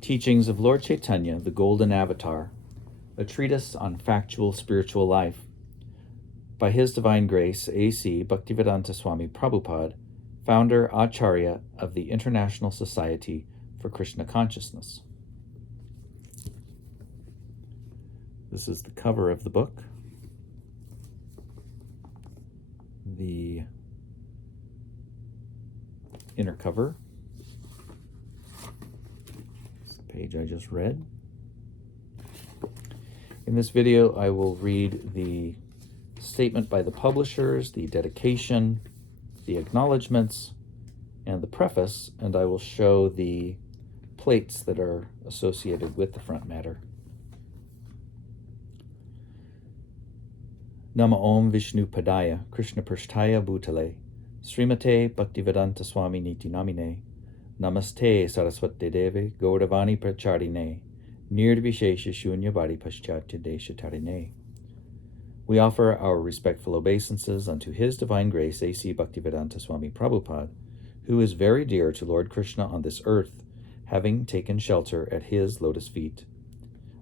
Teachings of Lord Caitanya, the Golden Avatar, a treatise on factual spiritual life. By His Divine Grace, A.C. Bhaktivedanta Swami Prabhupada, founder Acharya of the International Society for Krishna Consciousness. This is the cover of the book. The inner cover. It's the page I just read. In this video, I will read the statement by the publishers, the dedication, the acknowledgements, and the preface, and I will show the plates that are associated with the front matter. Nama Om Vishnu Padaya Krishna Prishtaya Bhutale Srimate Bhaktivedanta Swami Niti Namine Namaste Saraswati Deve Gauravani Pracharine Nirdvishesha Shunya Badi Paschatya Desha Tarine. We offer our respectful obeisances unto His Divine Grace A.C. Bhaktivedanta Swami Prabhupada, who is very dear to Lord Krishna on this earth, having taken shelter at His lotus feet.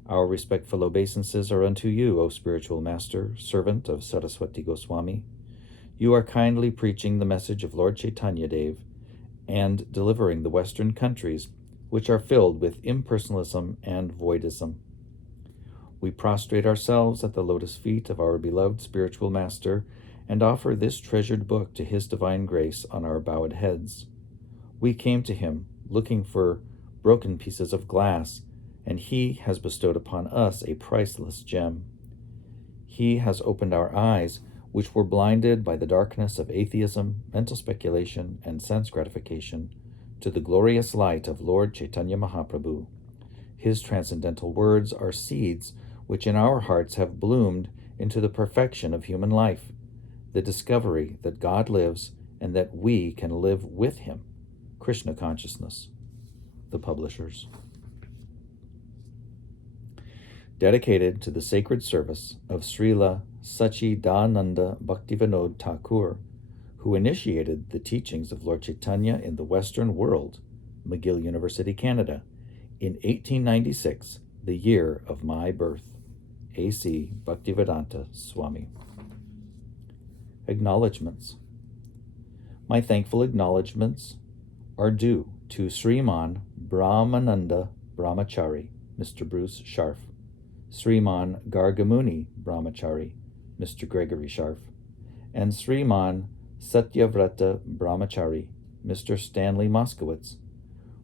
Our respectful obeisances are unto you, O spiritual master, servant of Saraswati Goswami. You are kindly preaching the message of Lord Caitanya Dev and delivering the Western countries, which are filled with impersonalism and voidism. We prostrate ourselves at the lotus feet of our beloved spiritual master and offer this treasured book to His divine grace on our bowed heads. We came to Him looking for broken pieces of glass, and He has bestowed upon us a priceless gem. He has opened our eyes, which were blinded by the darkness of atheism, mental speculation, and sense gratification, to the glorious light of Lord Caitanya Mahaprabhu. His transcendental words are seeds which in our hearts have bloomed into the perfection of human life, the discovery that God lives and that we can live with Him. Krishna Consciousness. The publishers. Dedicated to the sacred service of Srila Sachidananda Bhaktivinod Thakur, who initiated the teachings of Lord Caitanya in the Western world, McGill University, Canada, in 1896, the year of my birth. A.C. Bhaktivedanta Swami. Acknowledgements. My thankful acknowledgements are due to Sriman Brahmananda Brahmachari, Mr. Bruce Scharf, Sriman Gargamuni Brahmachari, Mr. Gregory Scharf, and Sriman Satyavrata Brahmachari, Mr. Stanley Moskowitz,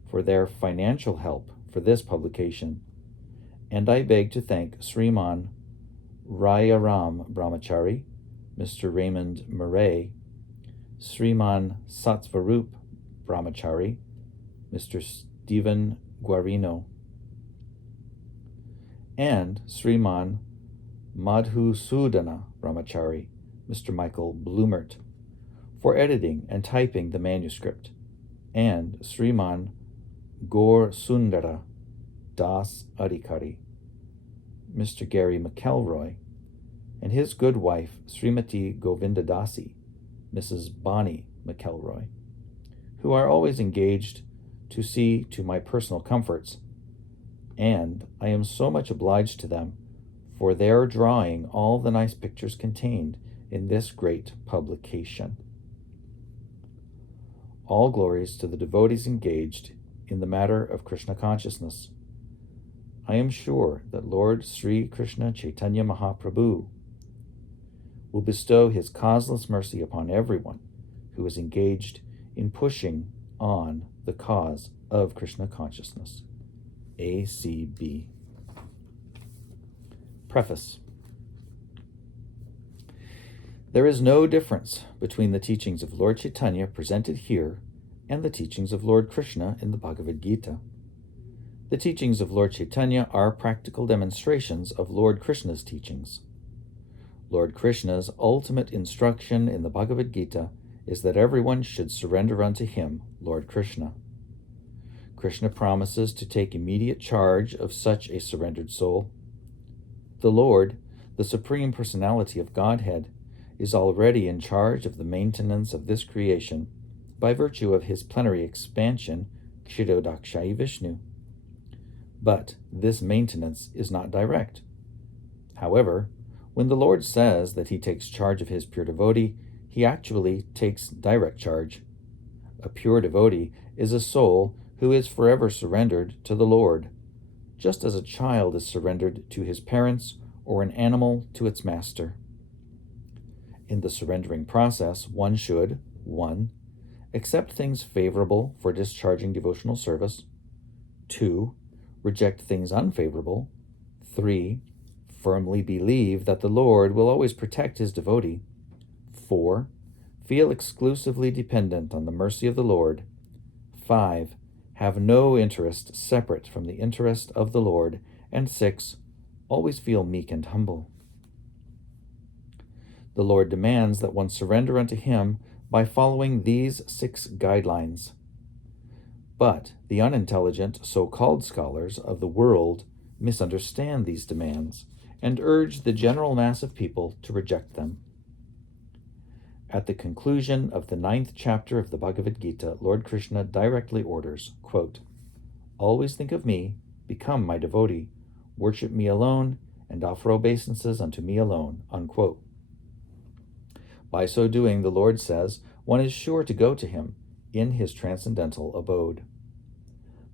for their financial help for this publication, and I beg to thank Sriman Rayaram Brahmachari, Mr. Raymond Murray, Sriman Satsvarup Brahmachari, Mr. Stephen Guarino, and Sriman Madhusudana Brahmachari, Mr. Michael Blumert, for editing and typing the manuscript, and Sriman Gaur Sundara Das Adhikari, Mr. Gary McElroy, and his good wife, Srimati Govindadasi, Mrs. Bonnie McElroy, who are always engaged to see to my personal comforts, and I am so much obliged to them for their drawing all the nice pictures contained in this great publication. All glories to the devotees engaged in the matter of Krishna consciousness. I am sure that Lord Sri Krishna Chaitanya Mahaprabhu will bestow His causeless mercy upon everyone who is engaged in pushing on the cause of Krishna consciousness. A.C.B. Preface. There is no difference between the teachings of Lord Caitanya presented here and the teachings of Lord Krishna in the Bhagavad Gita. The teachings of Lord Caitanya are practical demonstrations of Lord Krishna's teachings. Lord Krishna's ultimate instruction in the Bhagavad Gita is that everyone should surrender unto Him, Lord Krishna. Krishna promises to take immediate charge of such a surrendered soul. The Lord, the Supreme Personality of Godhead, is already in charge of the maintenance of this creation by virtue of His plenary expansion, Kshirodakshai Vishnu. but this maintenance is not direct. However, when the Lord says that he takes charge of his pure devotee, he actually takes direct charge. A pure devotee is a soul who is forever surrendered to the Lord, just as a child is surrendered to his parents or an animal to its master. In the surrendering process, one should 1. Accept things favorable for discharging devotional service. 2. Reject things unfavorable. 3. Firmly believe that the Lord will always protect his devotee. 4. Feel exclusively dependent on the mercy of the Lord. 5. Have no interest separate from the interest of the Lord. And 6. Always feel meek and humble. The Lord demands that one surrender unto him by following these 6 guidelines. But the unintelligent so-called scholars of the world misunderstand these demands and urge the general mass of people to reject them. At the conclusion of the 9th chapter of the Bhagavad Gita, Lord Krishna directly orders, quote, "Always think of me, become my devotee, worship me alone, and offer obeisances unto me alone," unquote. By so doing, the Lord says, one is sure to go to him in his transcendental abode.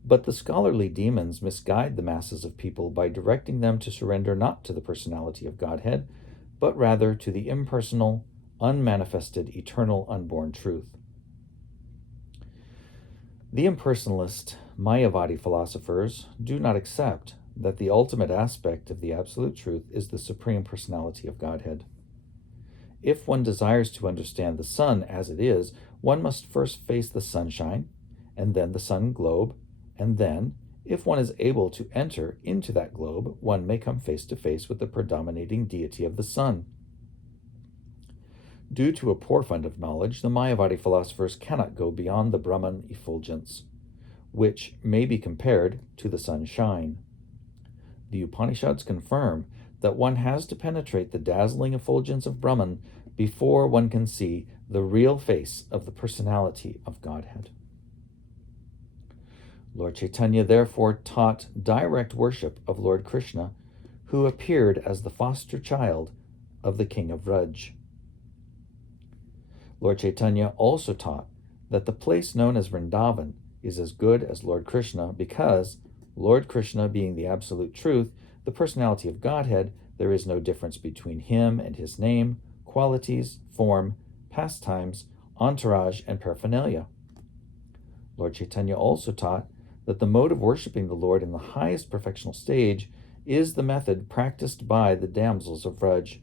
But the scholarly demons misguide the masses of people by directing them to surrender not to the personality of Godhead, but rather to the impersonal, unmanifested, eternal, unborn truth. The impersonalist Mayavadi philosophers do not accept that the ultimate aspect of the absolute truth is the supreme personality of Godhead. If one desires to understand the sun as it is, one must first face the sunshine, and then the sun globe, and then, if one is able to enter into that globe, one may come face to face with the predominating deity of the sun. Due to a poor fund of knowledge, the Mayavadi philosophers cannot go beyond the Brahman effulgence, which may be compared to the sunshine. The Upanishads confirm that one has to penetrate the dazzling effulgence of Brahman before one can see the real face of the personality of Godhead. Lord Caitanya therefore taught direct worship of Lord Krishna, who appeared as the foster child of the king of Vraj. Lord Caitanya also taught that the place known as Vrindavan is as good as Lord Krishna because, Lord Krishna being the absolute truth, the personality of Godhead, there is no difference between him and his name, qualities, form, pastimes, entourage, and paraphernalia. Lord Caitanya also taught that the mode of worshiping the Lord in the highest perfectional stage is the method practiced by the damsels of Vraj.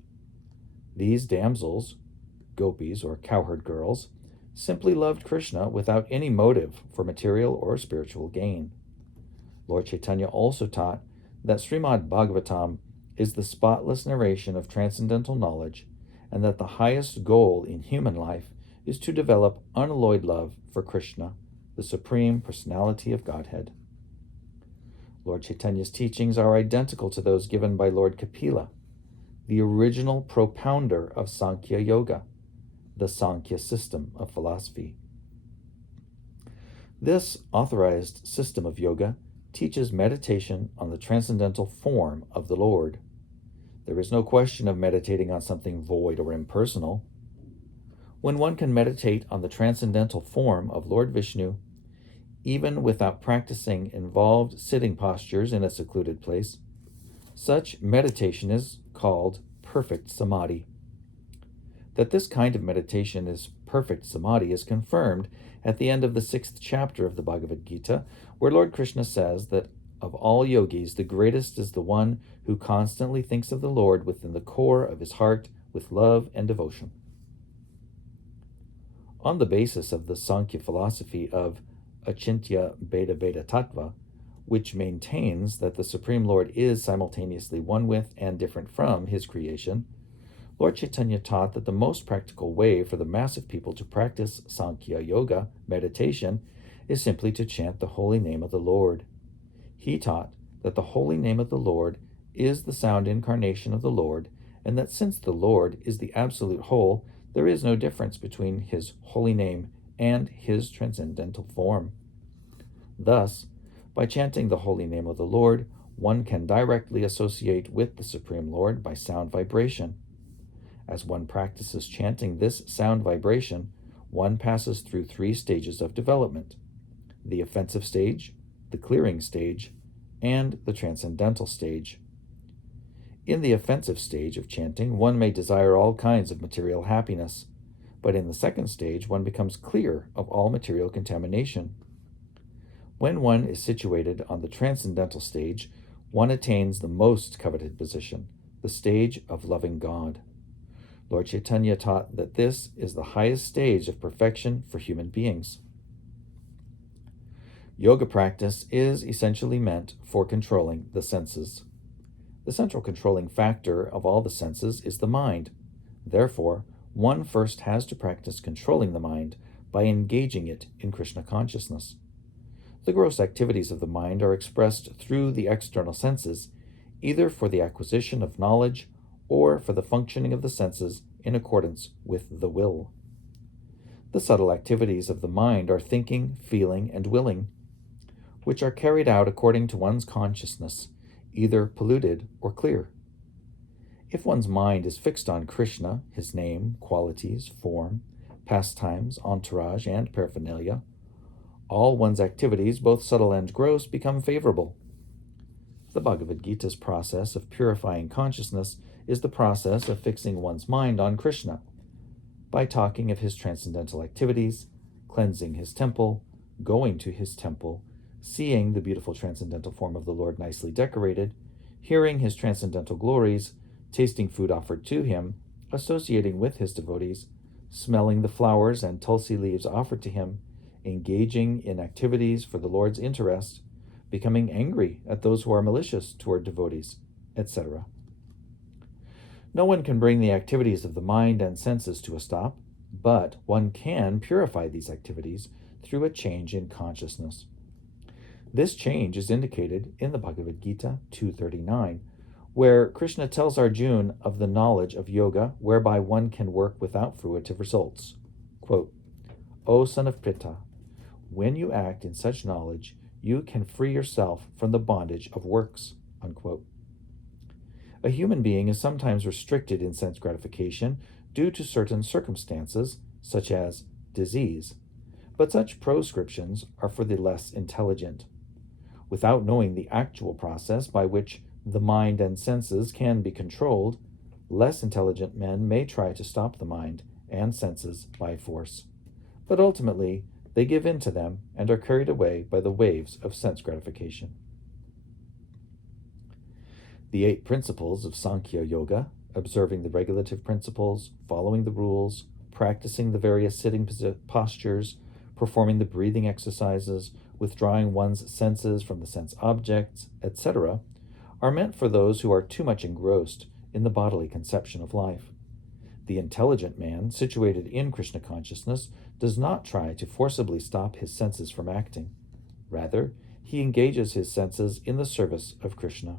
These damsels, gopis or cowherd girls, simply loved Krishna without any motive for material or spiritual gain. Lord Caitanya also taught that Srimad Bhagavatam is the spotless narration of transcendental knowledge, and that the highest goal in human life is to develop unalloyed love for Krishna, the Supreme Personality of Godhead. Lord Chaitanya's teachings are identical to those given by Lord Kapila, the original propounder of Sankhya Yoga, the Sankhya system of philosophy. This authorized system of yoga teaches meditation on the transcendental form of the Lord. There is no question of meditating on something void or impersonal. When one can meditate on the transcendental form of Lord Vishnu, even without practicing involved sitting postures in a secluded place, such meditation is called perfect samadhi. That this kind of meditation is perfect samadhi is confirmed at the end of the 6th chapter of the Bhagavad Gita, where Lord Krishna says that of all yogis, the greatest is the one who constantly thinks of the Lord within the core of his heart with love and devotion. On the basis of the Sankhya philosophy of Achintya Bheda Bheda Tattva, which maintains that the Supreme Lord is simultaneously one with and different from his creation, Lord Caitanya taught that the most practical way for the mass of people to practice Sankhya Yoga meditation is simply to chant the holy name of the Lord. He taught that the holy name of the Lord is the sound incarnation of the Lord, and that since the Lord is the absolute whole, there is no difference between his holy name and his transcendental form. Thus, By chanting the holy name of the Lord, one can directly associate with the Supreme Lord by sound vibration. As one practices chanting this sound vibration, one passes through 3 stages of development: the offensive stage, the clearing stage, and the transcendental stage. In the offensive stage of chanting, one may desire all kinds of material happiness, but in the second stage, one becomes clear of all material contamination. When one is situated on the transcendental stage, one attains the most coveted position, the stage of loving God. Lord Caitanya taught that this is the highest stage of perfection for human beings. Yoga practice is essentially meant for controlling the senses. The central controlling factor of all the senses is the mind. Therefore, one first has to practice controlling the mind by engaging it in Krishna consciousness. The gross activities of the mind are expressed through the external senses, either for the acquisition of knowledge or for the functioning of the senses in accordance with the will. The subtle activities of the mind are thinking, feeling, and willing, which are carried out according to one's consciousness, either polluted or clear. If one's mind is fixed on Krishna, his name, qualities, form, pastimes, entourage, and paraphernalia, all one's activities, both subtle and gross, become favorable. The Bhagavad Gita's process of purifying consciousness is the process of fixing one's mind on Krishna by talking of his transcendental activities, cleansing his temple, going to his temple, seeing the beautiful transcendental form of the Lord nicely decorated, hearing his transcendental glories, tasting food offered to him, associating with his devotees, smelling the flowers and tulsi leaves offered to him, engaging in activities for the Lord's interest, becoming angry at those who are malicious toward devotees, etc. No one can bring the activities of the mind and senses to a stop, but one can purify these activities through a change in consciousness. This change is indicated in the Bhagavad Gita 2:39, where Krishna tells Arjuna of the knowledge of yoga whereby one can work without fruitive results. Quote, "O son of Pritha, when you act in such knowledge, you can free yourself from the bondage of works." Unquote. A human being is sometimes restricted in sense gratification due to certain circumstances, such as disease, but such proscriptions are for the less intelligent. Without knowing the actual process by which the mind and senses can be controlled, less intelligent men may try to stop the mind and senses by force, but ultimately they give in to them and are carried away by the waves of sense gratification. The 8 principles of Sankhya Yoga, observing the regulative principles, following the rules, practicing the various sitting postures, performing the breathing exercises, withdrawing one's senses from the sense objects, etc., are meant for those who are too much engrossed in the bodily conception of life. The intelligent man, situated in Krishna consciousness, does not try to forcibly stop his senses from acting. Rather, he engages his senses in the service of Krishna.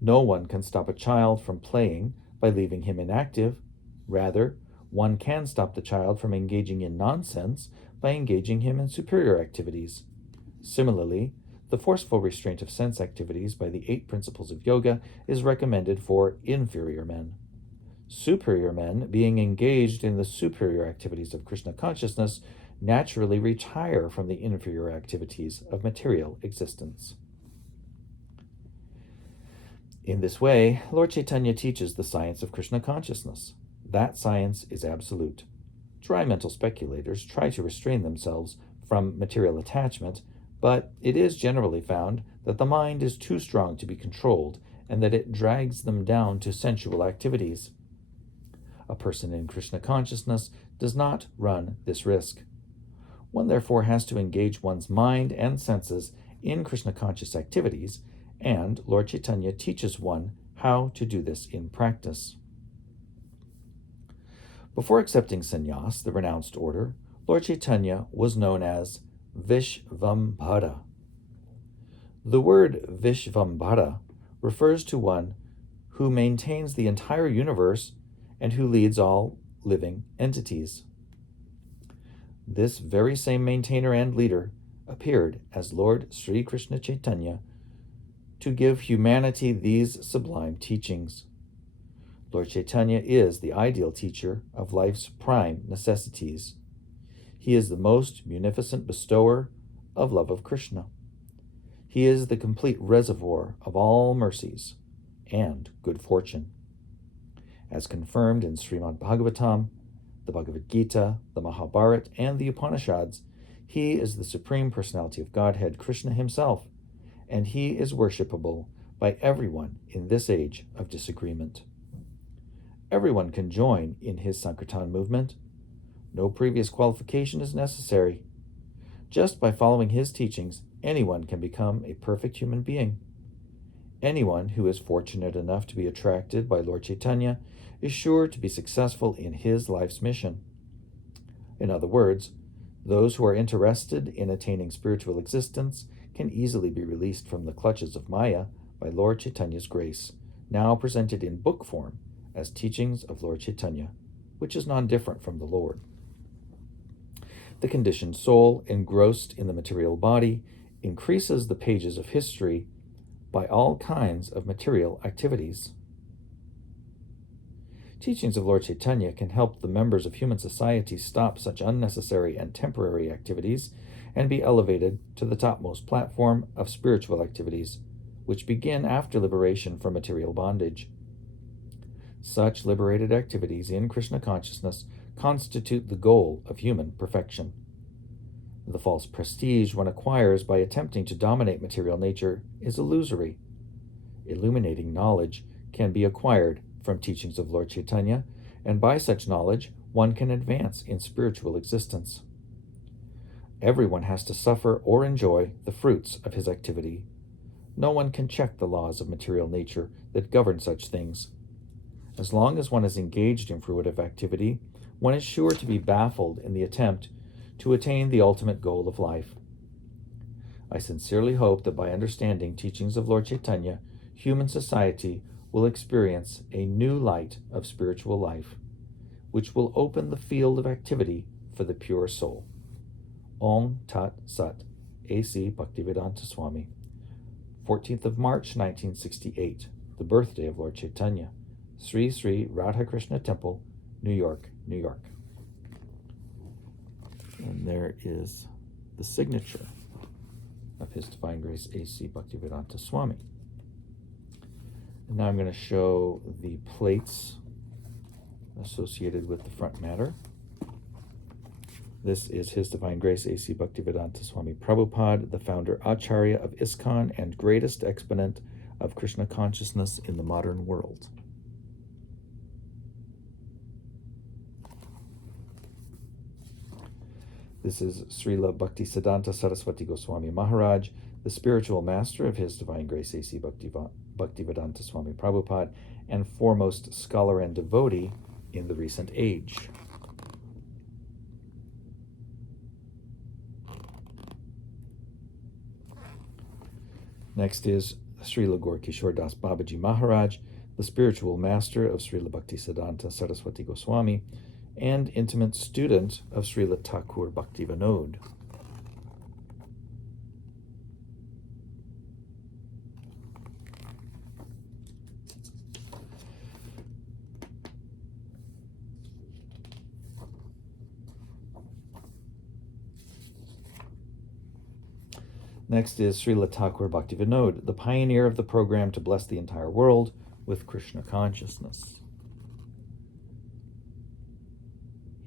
No one can stop a child from playing by leaving him inactive. Rather, one can stop the child from engaging in nonsense by engaging him in superior activities. Similarly, the forceful restraint of sense activities by the 8 principles of yoga is recommended for inferior men. Superior men, being engaged in the superior activities of Krishna consciousness, naturally retire from the inferior activities of material existence. In this way, Lord Caitanya teaches the science of Krishna consciousness. That science is absolute. Dry mental speculators try to restrain themselves from material attachment, but it is generally found that the mind is too strong to be controlled and that it drags them down to sensual activities. A person in Krishna consciousness does not run this risk. One therefore has to engage one's mind and senses in Krishna conscious activities, and Lord Caitanya teaches one how to do this in practice. Before accepting sannyas, the renounced order, Lord Caitanya was known as Vishvambhara. The word Vishvambhara refers to one who maintains the entire universe and who leads all living entities. This very same maintainer and leader appeared as Lord Sri Krishna Caitanya to give humanity these sublime teachings. Lord Caitanya is the ideal teacher of life's prime necessities. He is the most munificent bestower of love of Krishna. He is the complete reservoir of all mercies and good fortune. As confirmed in Srimad Bhagavatam, the Bhagavad Gita, the Mahabharata, and the Upanishads, he is the Supreme Personality of Godhead, Krishna himself, and he is worshipable by everyone in this age of disagreement. Everyone can join in his Sankirtan movement. No previous qualification is necessary. Just by following his teachings, anyone can become a perfect human being. Anyone who is fortunate enough to be attracted by Lord Caitanya is sure to be successful in his life's mission. In other words, those who are interested in attaining spiritual existence can easily be released from the clutches of Maya by Lord Chaitanya's grace, now presented in book form as teachings of Lord Caitanya, which is non-different from the Lord. The conditioned soul, engrossed in the material body, increases the pages of history by all kinds of material activities. Teachings of Lord Caitanya can help the members of human society stop such unnecessary and temporary activities and be elevated to the topmost platform of spiritual activities, which begin after liberation from material bondage. Such liberated activities in Krishna consciousness constitute the goal of human perfection. The false prestige one acquires by attempting to dominate material nature is illusory. Illuminating knowledge can be acquired from teachings of Lord Caitanya, and by such knowledge one can advance in spiritual existence. Everyone has to suffer or enjoy the fruits of his activity. No one can check the laws of material nature that govern such things. As long as one is engaged in fruitive activity, one is sure to be baffled in the attempt to attain the ultimate goal of life. I sincerely hope that by understanding teachings of Lord Caitanya, human society will experience a new light of spiritual life, which will open the field of activity for the pure soul. Om Tat Sat, A.C. Bhaktivedanta Swami, 14th of March, 1968, the birthday of Lord Caitanya, Sri Sri Radhakrishna Temple, New York, New York. And there is the signature of His Divine Grace A.C. Bhaktivedanta Swami. And now I'm going to show the plates associated with the front matter. This is His Divine Grace A.C. Bhaktivedanta Swami Prabhupada, the founder Acharya of ISKCON and greatest exponent of Krishna consciousness in the modern world. This is Srila Bhaktisiddhanta Saraswati Goswami Maharaj, the spiritual master of His Divine Grace A.C. Bhaktivedanta Swami Prabhupada, and foremost scholar and devotee in the recent age. Next is Srila Gaur Kishore Das Babaji Maharaj, the spiritual master of Srila Bhaktisiddhanta Saraswati Goswami, and intimate student of Srila Thakur Bhaktivinod. Next is Srila Thakur Bhaktivinod, the pioneer of the program to bless the entire world with Krishna consciousness.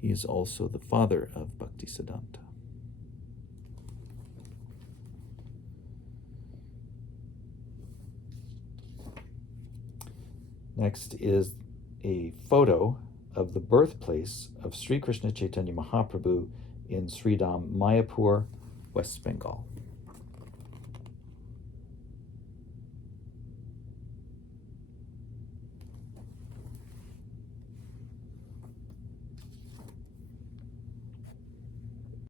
He is also the father of Bhaktisiddhanta. Next is a photo of the birthplace of Sri Krishna Chaitanya Mahaprabhu in Sridham, Mayapur, West Bengal.